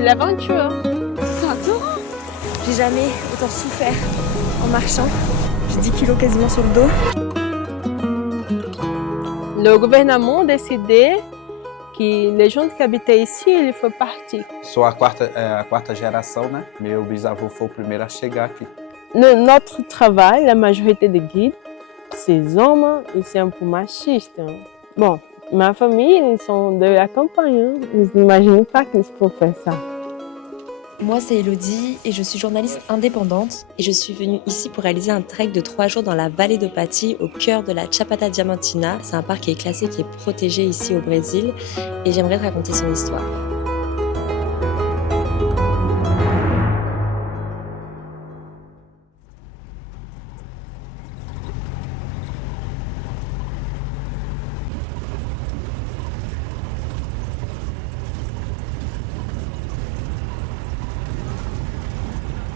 c'est l'aventure. C'est un torrent. J'ai jamais autant souffert en marchant. J'ai 10 kilos quasiment sur le dos. Le gouvernement a décidé que les gens qui habitaient ici, ils font partir. Sou a quarta geração, né? Meu bisavô foi o primeiro a chegar aqui. Notre travail, la majorité des guides, ces hommes, ils sont un peu machistes. Bon, ma famille, ils sont de la campagne. Ils n'imaginent pas qu'ils peuvent faire ça. Moi, c'est Elodie et je suis journaliste indépendante. Et je suis venue ici pour réaliser un trek de 3 jours dans la vallée do Paty, au cœur de la Chapada Diamantina. C'est un parc qui est classé, qui est protégé ici au Brésil. Et j'aimerais te raconter son histoire.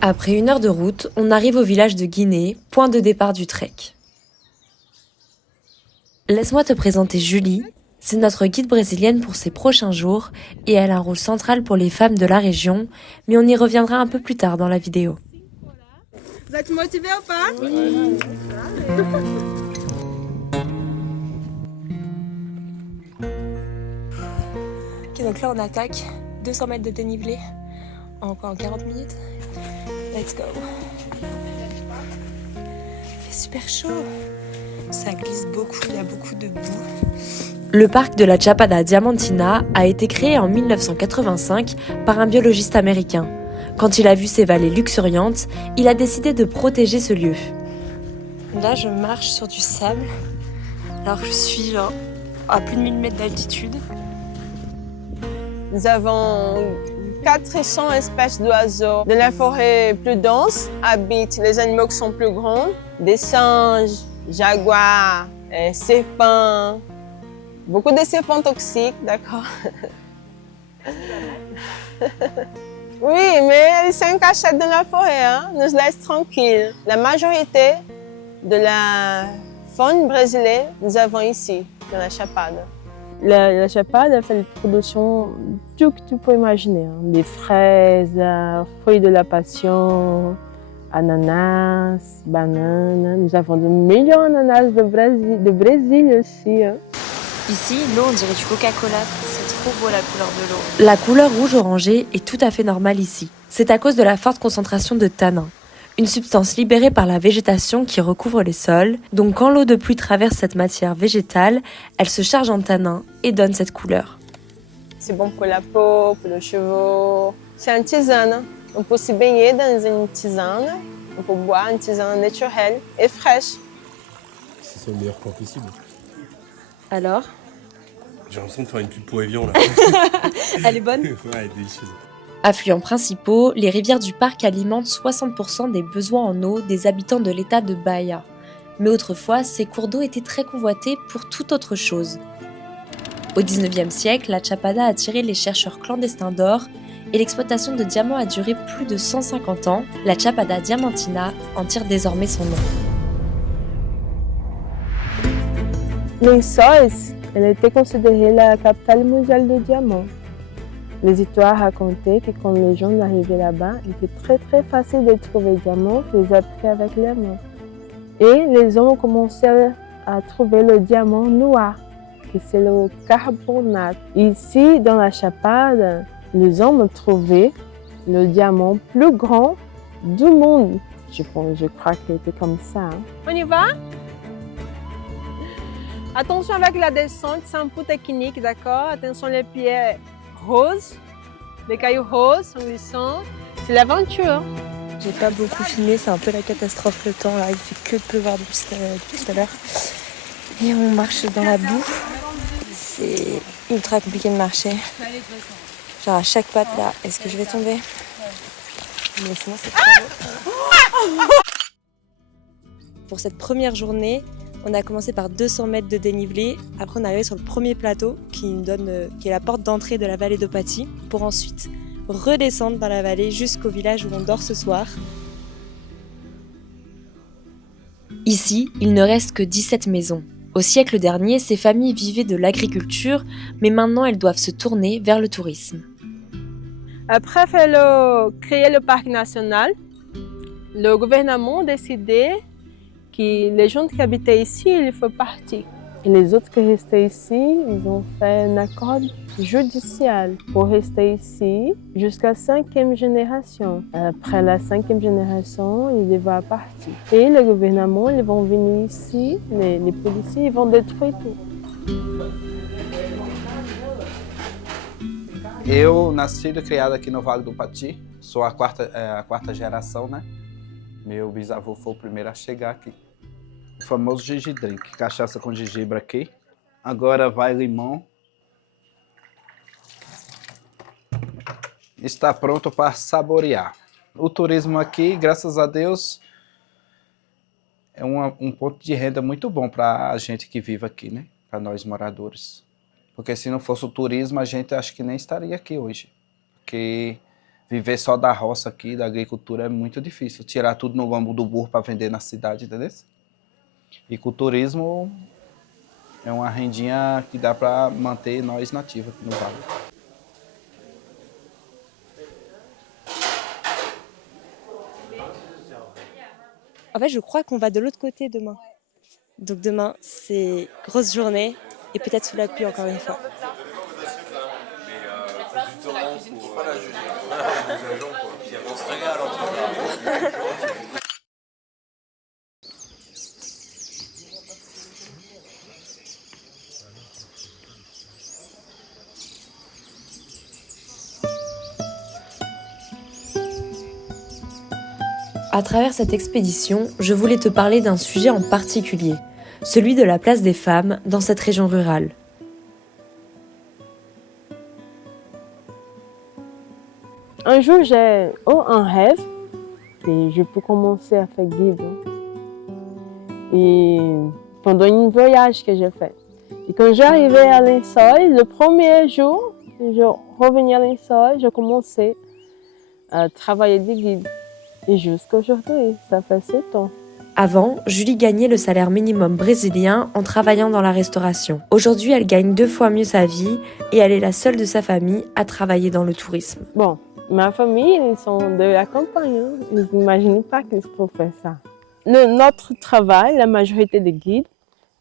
Après 1 heure de route, on arrive au village de Guinée, point de départ du trek. Laisse-moi te présenter Julie. C'est notre guide brésilienne pour ces prochains jours et elle a un rôle central pour les femmes de la région, mais on y reviendra un peu plus tard dans la vidéo. Vous êtes motivés ou pas? Oui. Ok, donc là on attaque 200 mètres de dénivelé en 40 minutes. Let's go. Il fait super chaud. Ça glisse beaucoup, il y a beaucoup de boue. Le parc de la Chapada Diamantina a été créé en 1985 par un biologiste américain. Quand il a vu ces vallées luxuriantes, il a décidé de protéger ce lieu. Là, je marche sur du sable, alors que je suis à plus de 1000 mètres d'altitude. Nous avons 400 espèces d'oiseaux. Dans la forêt plus dense habitent les animaux qui sont plus grands, des singes, jaguars, serpents, beaucoup de serpents toxiques, d'accord? Oui, mais ils sont cachés dans la forêt, hein? Nous laissent tranquilles. La majorité de la faune brésilienne, nous avons ici, dans la Chapada. La Chapada fait la production de tout que tu peux imaginer. Hein. Des fraises, fruits de la passion, ananas, bananes. Nous avons de meilleurs ananas de Brésil aussi. Hein. Ici, l'eau, on dirait du Coca-Cola. C'est trop beau la couleur de l'eau. La couleur rouge-orangée est tout à fait normale ici. C'est à cause de la forte concentration de tanins. Une substance libérée par la végétation qui recouvre les sols. Donc quand l'eau de pluie traverse cette matière végétale, elle se charge en tanins et donne cette couleur. C'est bon pour la peau, pour les cheveux. C'est une tisane. On peut se baigner dans une tisane. On peut boire une tisane naturelle et fraîche. C'est le meilleur plan possible. Alors? J'ai l'impression de faire une pub pour Evian là. Elle est bonne? Ouais, elle est délicieuse. Affluents principaux, les rivières du parc alimentent 60% des besoins en eau des habitants de l'état de Bahia. Mais autrefois, ces cours d'eau étaient très convoités pour toute autre chose. Au XIXe siècle, la Chapada a attiré les chercheurs clandestins d'or et l'exploitation de diamants a duré plus de 150 ans. La Chapada Diamantina en tire désormais son nom. Lençóis, elle était considérée la capitale mondiale du diamant. Les histoires racontaient que quand les gens arrivaient là-bas, il était très facile de trouver des diamants qu'ils apprenaient avec les mains. Et les hommes commençaient à trouver le diamant noir, que c'est le carbonate. Ici, dans la Chapada, les hommes trouvaient le diamant plus grand du monde. Je crois qu'il était comme ça. Hein. On y va? Attention avec la descente, c'est un peu technique, d'accord? Attention les pieds roses, les cailloux roses sont glissants. C'est l'aventure. J'ai pas beaucoup filmé, c'est un peu la catastrophe le temps là, il fait que pleuvoir depuis tout à l'heure. Et on marche dans la boue. C'est ultra compliqué de marcher. Genre à chaque patte là, est-ce que je vais tomber? Mais sinon c'est très beau. Pour cette première journée, on a commencé par 200 mètres de dénivelé. Après, on est arrivé sur le premier plateau qui est la porte d'entrée de la vallée do Paty, pour ensuite redescendre dans la vallée jusqu'au village où on dort ce soir. Ici, il ne reste que 17 maisons. Au siècle dernier, ces familles vivaient de l'agriculture, mais maintenant elles doivent se tourner vers le tourisme. Après créer le parc national, le gouvernement a décidé que les gens qui habitaient ici, ils font partie. Et les autres qui restaient ici, ils ont fait un accord judiciaire pour rester ici jusqu'à la 5e génération. Après la 5e génération, ils vont partir. Et le gouvernement, ils vont venir ici, les policiers, ils vont détruire tout. Eu, nascido e criado aqui no Vale do Pati, sou a quarta geração, né? Meu bisavô foi o primeiro a chegar aqui. O famoso Gigi Drink, cachaça com gengibre aqui. Agora vai limão. Está pronto para saborear. O turismo aqui, graças a Deus, é um ponto de renda muito bom para a gente que vive aqui, né? Para nós moradores. Porque se não fosse o turismo, a gente acho que nem estaria aqui hoje. Porque viver só da roça aqui, da agricultura, é muito difícil. Tirar tudo no lombo do burro para vender na cidade, entendeu? E com o turismo, é uma rendinha que dá para manter nós nativos aqui no Vale. En fait, je crois qu'on va de l'autre côté demain. Donc demain, c'est grosse journée et peut-être sous la pluie encore une fois. À travers cette expédition, je voulais te parler d'un sujet en particulier, celui de la place des femmes dans cette région rurale. Un jour, j'ai eu un rêve et je peux commencer à faire guide. Et pendant un voyage que j'ai fait. Et quand j'arrivais à Lençóis, le premier jour que je revenais à Lençóis, je commençais à travailler de guide. Et jusqu'à aujourd'hui, ça fait 7 ans. Avant, Julie gagnait le salaire minimum brésilien en travaillant dans la restauration. Aujourd'hui, elle gagne 2 fois mieux sa vie et elle est la seule de sa famille à travailler dans le tourisme. Bon, ma famille, ils sont de la campagne. Hein. Ils n'imaginent pas qu'ils peuvent faire ça. Notre travail, la majorité des guides,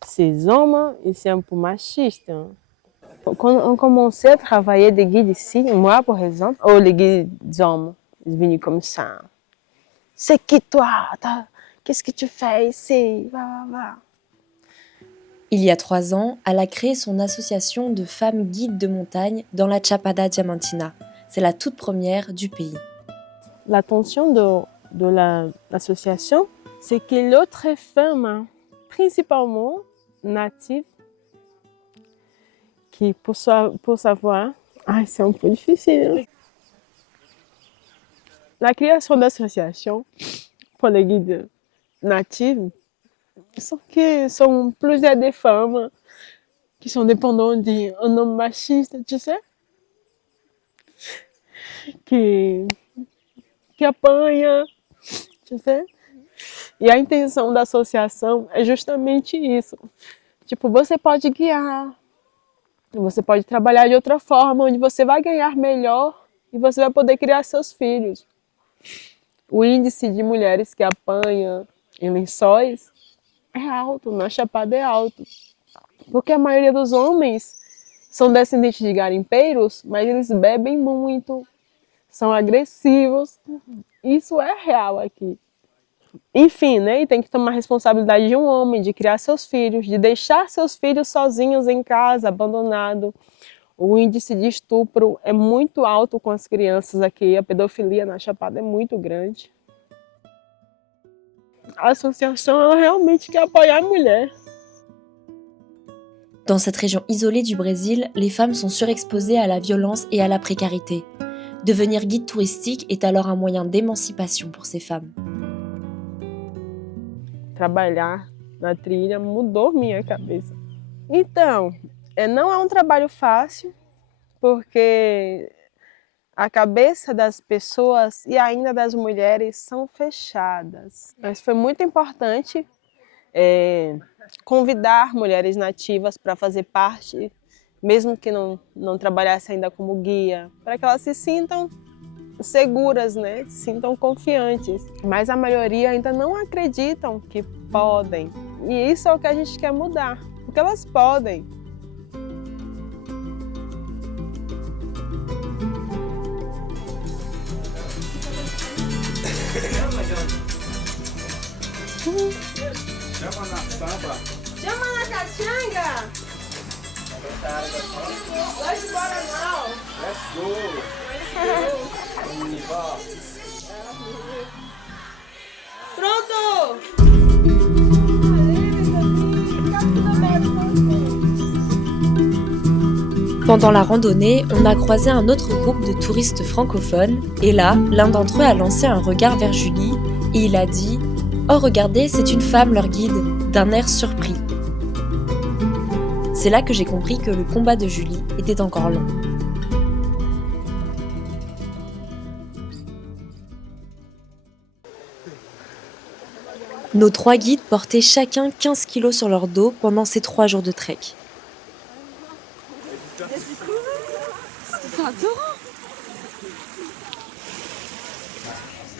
c'est hommes et c'est un peu machiste. Hein. Quand on commençait à travailler des guides ici, moi par exemple, oh, les guides hommes, ils venaient comme ça. C'est qui toi? Qu'est-ce que tu fais ici? Va. Il y a 3 ans, elle a créé son association de femmes guides de montagne dans la Chapada Diamantina. C'est la toute première du pays. L'attention de l'association, c'est que l'autre femme, principalement native, qui pour savoir, c'est un peu difficile. Hein? La création d'associations pour les guides natifs sont plusieurs des femmes qui sont dépendantes d'un homme machiste, tu sais, que apanha, tu sais. E a intenção da associação é justamente isso. Tipo, você pode guiar, você pode trabalhar de outra forma, onde você vai ganhar melhor e você vai poder criar seus filhos. O índice de mulheres que apanham em Lençóis é alto, na Chapada é alto. Porque a maioria dos homens são descendentes de garimpeiros, mas eles bebem muito, são agressivos. Isso é real aqui. Enfim, né? E tem que tomar a responsabilidade de um homem, de criar seus filhos, de deixar seus filhos sozinhos em casa, abandonados. O índice de estupro é muito alto com as crianças aqui, a pedofilia na Chapada é muito grande. A associação ela realmente quer apoiar a mulher. Dans cette région isolée du Brésil, les femmes sont surexposées à la violence et à la précarité. Devenir guide touristique est alors un moyen d'émancipation pour ces femmes. Trabalhar na trilha mudou minha cabeça. Então, não é um trabalho fácil, porque a cabeça das pessoas e ainda das mulheres são fechadas. Mas foi muito importante convidar mulheres nativas para fazer parte, mesmo que não trabalhassem ainda como guia, para que elas se sintam seguras, né? Se sintam confiantes. Mas a maioria ainda não acreditam que podem. E isso é o que a gente quer mudar, porque elas podem. Chama na samba. Chama na cachanga! Let's embora não! Let's go. Pronto! Pendant la randonnée, on a croisé un autre groupe de touristes francophones et là, l'un d'entre eux a lancé un regard vers Julie et il a dit « Oh regardez, c'est une femme leur guide », d'un air surpris. C'est là que j'ai compris que le combat de Julie était encore long. Nos 3 guides portaient chacun 15 kilos sur leur dos pendant ces 3 jours de trek.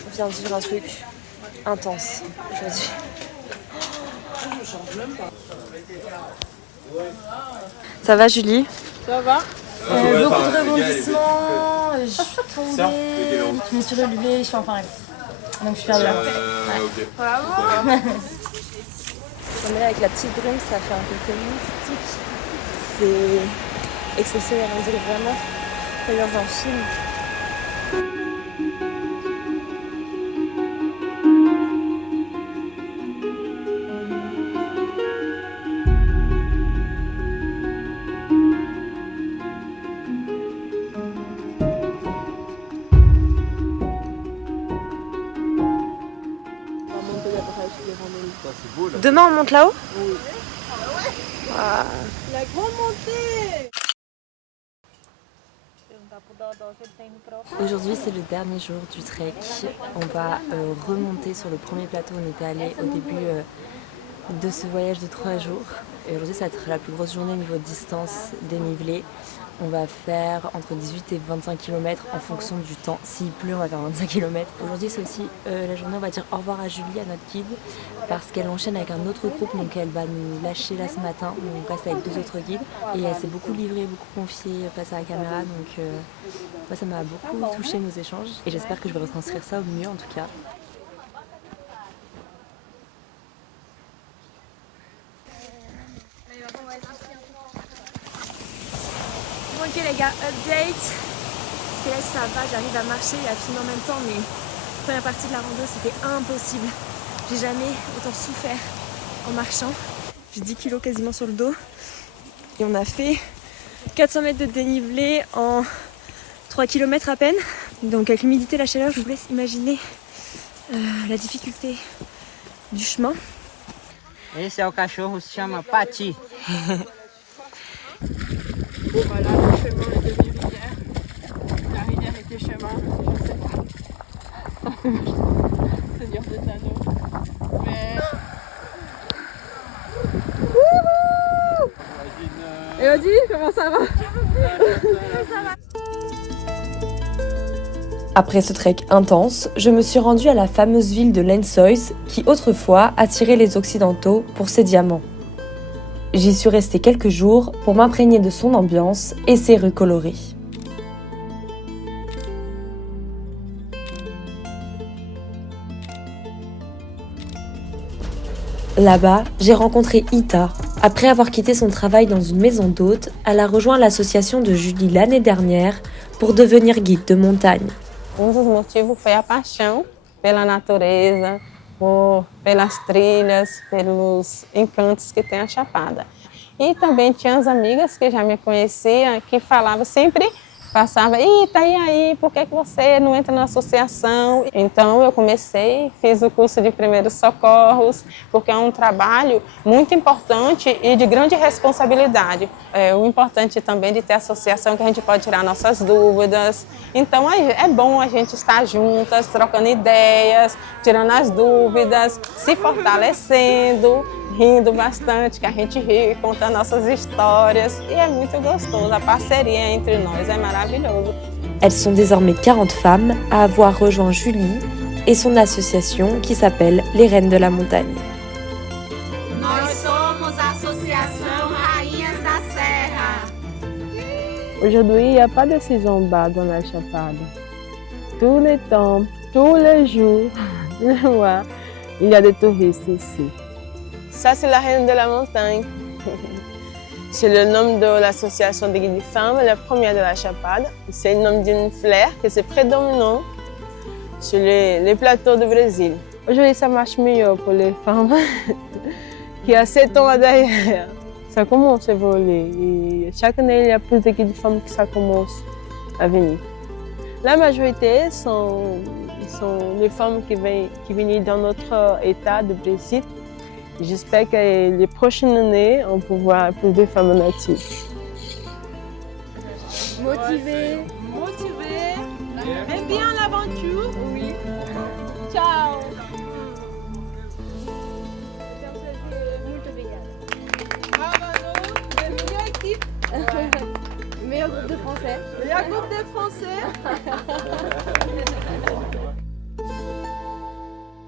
On vient de vivre un truc intense aujourd'hui. Ça va Julie? Ça va? Beaucoup de rebondissements, je suis tombée, je me suis relevée, je suis enfin arrivée. Donc je suis fière de moi. On est là avec la petite brume, ça fait un côté mystique. C'est exceptionnel, on dirait vraiment qu'on est dans un film. Demain on monte là-haut? Oui. La grande montée! Aujourd'hui c'est le dernier jour du trek. On va remonter sur le premier plateau où on était allé au début de ce voyage de 3 jours. Et aujourd'hui ça va être la plus grosse journée niveau distance dénivelé. On va faire entre 18 et 25 km en fonction du temps. S'il pleut, on va faire 25 km. Aujourd'hui, c'est aussi la journée où on va dire au revoir à Julie, à notre guide, parce qu'elle enchaîne avec un autre groupe, donc elle va nous lâcher là ce matin. On reste avec 2 autres guides. Et elle s'est beaucoup livrée, beaucoup confiée face à la caméra, donc moi, ça m'a beaucoup touché nos échanges. Et j'espère que je vais retranscrire ça au mieux en tout cas. Bon, ok les gars, update. Parce que là ça va, j'arrive à marcher et à filmer en même temps, mais la première partie de la rando c'était impossible. J'ai jamais autant souffert en marchant. J'ai 10 kilos quasiment sur le dos. Et on a fait 400 mètres de dénivelé en 3 km à peine. Donc avec l'humidité et la chaleur, je vous laisse imaginer la difficulté du chemin. Esse é o cachorro, se chama Pati. Voilà, le chemin est devenu rivière. La rivière était chemin, je sais pas. Seigneur des Anneaux. Mais... Elodie, comment ça va? Après ce trek intense, je me suis rendue à la fameuse ville de Lençóis qui autrefois attirait les Occidentaux pour ses diamants. J'y suis restée quelques jours pour m'imprégner de son ambiance et ses rues colorées. Là-bas, j'ai rencontré Ita. Après avoir quitté son travail dans une maison d'hôte, elle a rejoint l'association de Julie l'année dernière pour devenir guide de montagne. Dos motivos foi a paixão pela natureza, pelas trilhas, pelos encantos que tem a Chapada. E também tinha as amigas que já me conheciam, que falavam sempre, passava, Ita, e aí, por que você não entra na associação? Então eu comecei, fiz o curso de primeiros socorros, porque é um trabalho muito importante e de grande responsabilidade. O importante também de ter associação que a gente pode tirar nossas dúvidas. Então é bom a gente estar juntas, trocando ideias, tirando as dúvidas, se fortalecendo, rindo bastante, que a gente ri, conta nossas histórias. E é muito gostoso, a parceria entre nós é maravilhoso. Elles sont désormais 40 femmes à avoir rejoint Julie et son association qui s'appelle les Reines de la Montagne. Nós somos a Associação Rainhas da Serra. Aujourd'hui, il n'y a pas de saison bas dans la Chapada. Tous les temps, tous les jours, tous les mois, il y a des touristes ici. Ça, c'est la Reine de la Montagne. C'est le nom de l'association des guides femmes, la première de la Chapada. C'est le nom d'une fleur qui est prédominant sur les plateaux du Brésil. Aujourd'hui, ça marche mieux pour les femmes qui ont 7 ans derrière. Ça commence à évoluer. Et chaque année, il y a plus de guides femmes qui ça commence à venir. La majorité sont les femmes qui viennent dans notre état de Brésil. J'espère que les prochaines années, on peut voir plus de femmes natives. Motivée. Aime bien l'aventure? Oui. Ciao. Meilleure équipe. Meilleur groupe de français. Meilleur groupe de Français.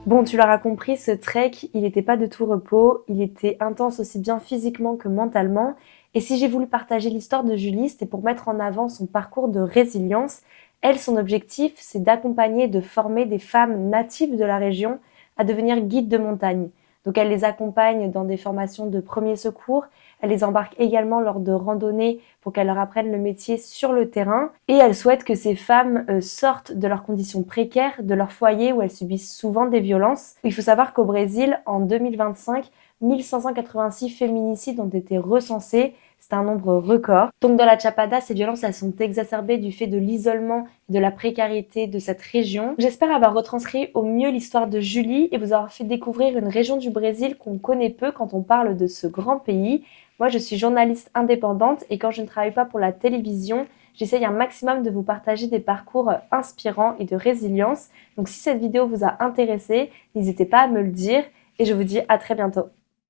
Bon, tu l'auras compris, ce trek, il n'était pas de tout repos, il était intense aussi bien physiquement que mentalement. Et si j'ai voulu partager l'histoire de Julie, c'était pour mettre en avant son parcours de résilience. Elle, son objectif, c'est d'accompagner et de former des femmes natives de la région à devenir guides de montagne. Donc elle les accompagne dans des formations de premiers secours, elle les embarque également lors de randonnées pour qu'elles leur apprennent le métier sur le terrain. Et elle souhaite que ces femmes sortent de leurs conditions précaires, de leur foyer où elles subissent souvent des violences. Il faut savoir qu'au Brésil, en 2025, 1586 féminicides ont été recensés. C'est un nombre record. Donc dans la Chapada, ces violences elles sont exacerbées du fait de l'isolement et de la précarité de cette région. J'espère avoir retranscrit au mieux l'histoire de Julie et vous avoir fait découvrir une région du Brésil qu'on connaît peu quand on parle de ce grand pays. Moi, je suis journaliste indépendante et quand je ne travaille pas pour la télévision, j'essaye un maximum de vous partager des parcours inspirants et de résilience. Donc si cette vidéo vous a intéressé, n'hésitez pas à me le dire et je vous dis à très bientôt.